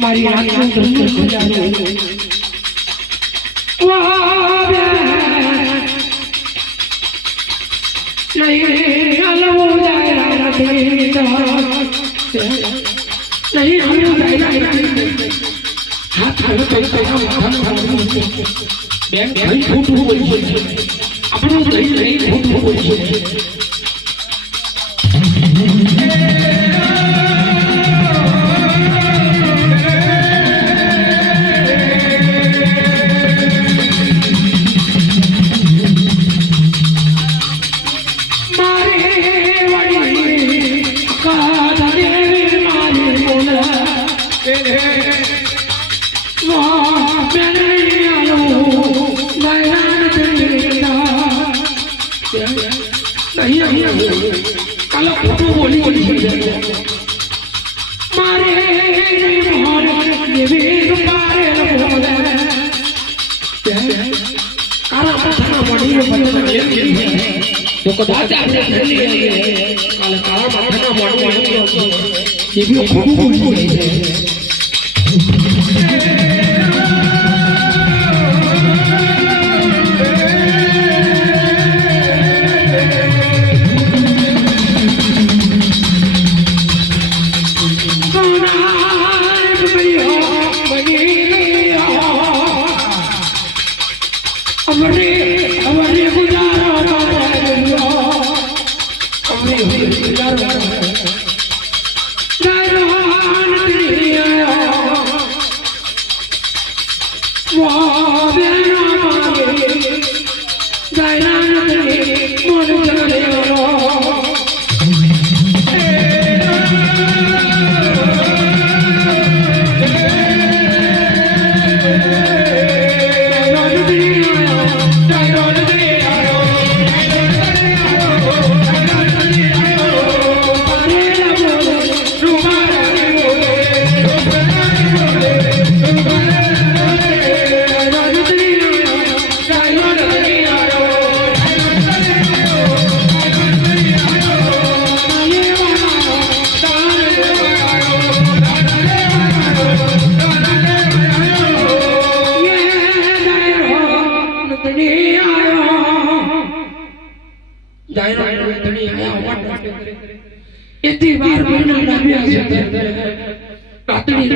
મારે આંખનું દર્શન ખોલાવે વાહ નહીં હલવું જાય નથી નહીં જાય હાથ હાથ બેન ઘણી ખોટું હોય છે આપણું ઘણી ઘણી ખોટું બોલી છે મારે વળી કદાચ આપણે થયેલી હશે. કાલે કાળા માથાના મણી એવી ખોટું બોલી છે એથી વાર મહિના લાવ્યા છે. કાતડી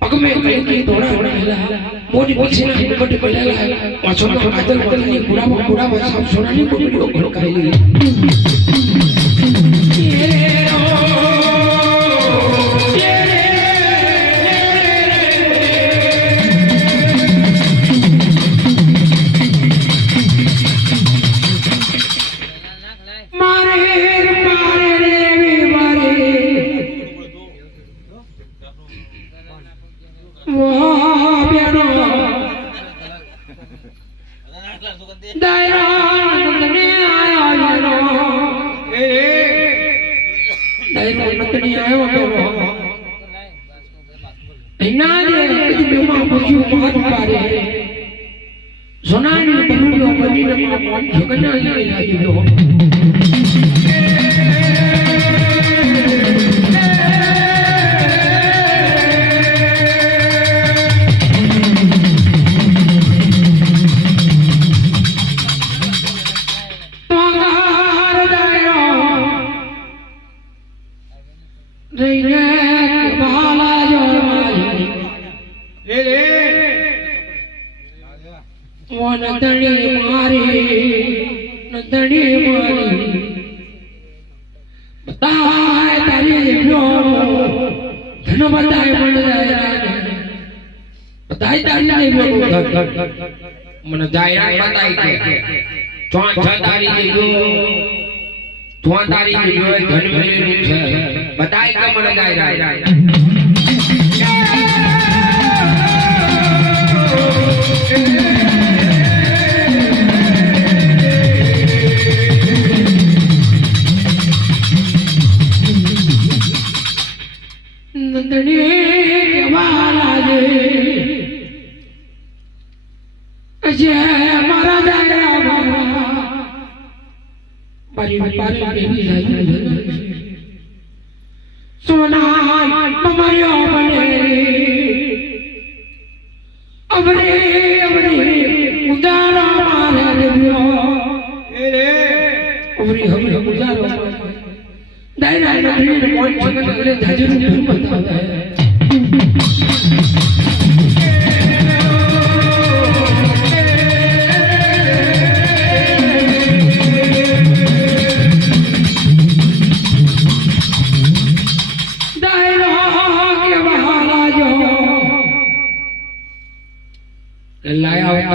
પગમે કઈ ધોળા ધોળા મોરી પછી ના પડેલા પાછો ના કાજલ બદલની પુરામાં પુરામાં સામ સોનાની કોટડીઓ ઘડકાઈ મારે સોનાની બનુડો બનીને મન જગના લાગી ગયો. નંદણી મારી નંદણી મારી બતાય તારી ધન બતાય જાય બતાય તારી મને જાહેરાત બતાવી કે ચોં છ તારીખે જો ચોં તારીખે જો ધન મેળેલું છે બતાવી કે મને જાહેરાત નંદની મારી પારી દેવી જાય સોના પમરિયો બને અવરે અવરે ઉદારા મારે દેવ્યો એ રે અવરી હવે ઉદારો દાયરા નદીને મોન છગન અગલે જાજરું ધૂમ બતાવે દાયરા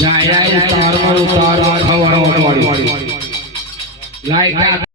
જાય તાર મારું તાર મારું ખબર લાઈટ